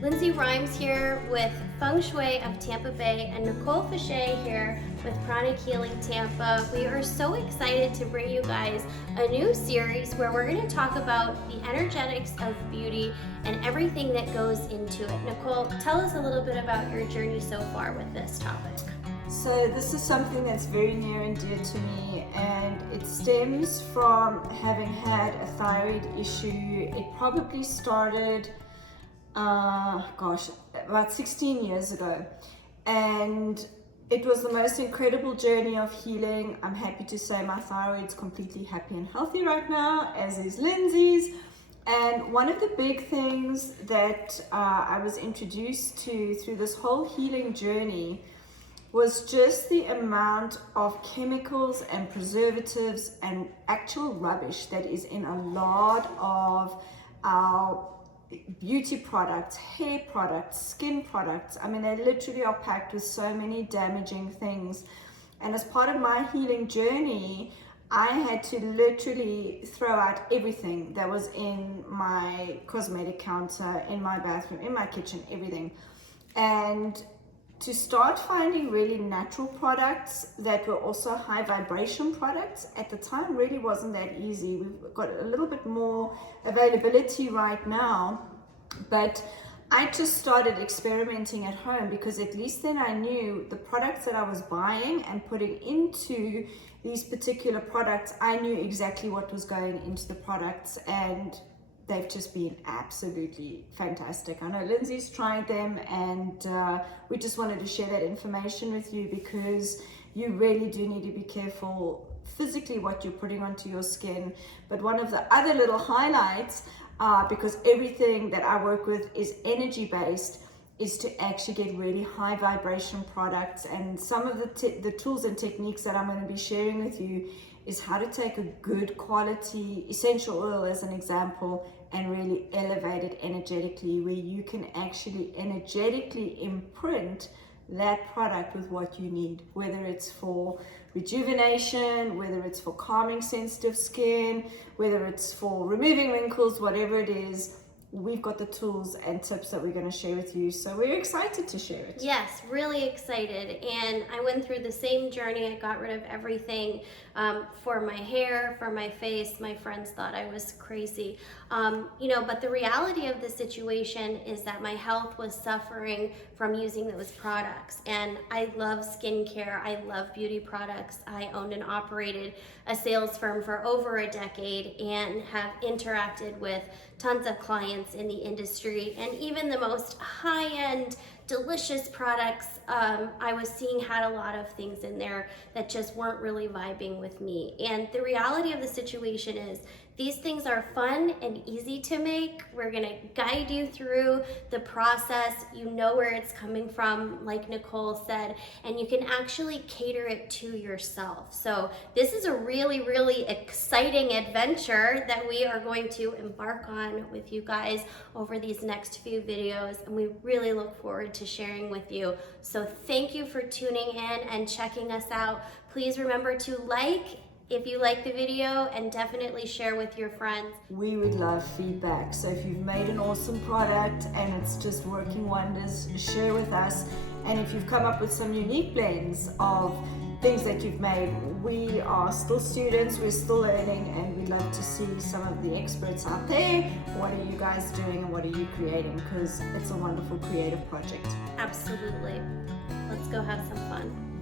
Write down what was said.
Lindsay Rhymes here with Fouche of Tampa Bay and Nicole Fouche here with Chronic Healing Tampa. We are so excited to bring you guys a new series where we're going to talk about the energetics of beauty and everything that goes into it. Nicole, tell us a little bit about your journey so far with this topic. So this is something that's very near and dear to me, and it stems from having had a thyroid issue. It probably started about 16 years ago, and it was the most incredible journey of healing. I'm happy to say my thyroid's completely happy and healthy right now, as is Lindsay's. And one of the big things that I was introduced to through this whole healing journey was just the amount of chemicals and preservatives and actual rubbish that is in a lot of our beauty products, hair products, skin products. I mean, they literally are packed with so many damaging things. And as part of my healing journey, I had to literally throw out everything that was in my cosmetic counter, in my bathroom, in my kitchen, everything. And to start finding really natural products that were also high vibration products at the time really wasn't that easy. We've got a little bit more availability right now, but I just started experimenting at home because at least then I knew the products that I was buying and putting into these particular products, I knew exactly what was going into the products, and they've just been absolutely fantastic. I know Lindsay's tried them, and we just wanted to share that information with you because you really do need to be careful physically what you're putting onto your skin. But one of the other little highlights, because everything that I work with is energy based, is to actually get really high vibration products. And some of the tools and techniques that I'm going to be sharing with you is how to take a good quality essential oil, as an example, and really elevate it energetically, where you can actually energetically imprint that product with what you need, whether it's for rejuvenation, whether it's for calming sensitive skin, whether it's for removing wrinkles, whatever it is. We've got the tools and tips that we're going to share with you, so we're excited to share it. Yes, really excited. And I went through the same journey. I got rid of everything for my hair, for my face. My friends thought I was crazy. But the reality of the situation is that my health was suffering from using those products. And I love skincare. I love beauty products. I owned and operated a sales firm for over a decade and have interacted with tons of clients in the industry, and even the most high-end delicious products I was seeing had a lot of things in there that just weren't really vibing with me. And the reality of the situation is these things are fun and easy to make. We're gonna guide you through the process. You know where it's coming from, like Nicole said, and you can actually cater it to yourself. So this is a really, really exciting adventure that we are going to embark on with you guys over these next few videos, and we really look forward to sharing with you. So thank you for tuning in and checking us out. Please remember to like if you like the video, and definitely share with your friends. We would love feedback. So if you've made an awesome product and it's just working wonders, share with us. And if you've come up with some unique blends of things that you've made, we are still students, we're still learning, and we'd love to see some of the experts out there. What are you guys doing and what are you creating? Because it's a wonderful creative project. Absolutely. Let's go have some fun.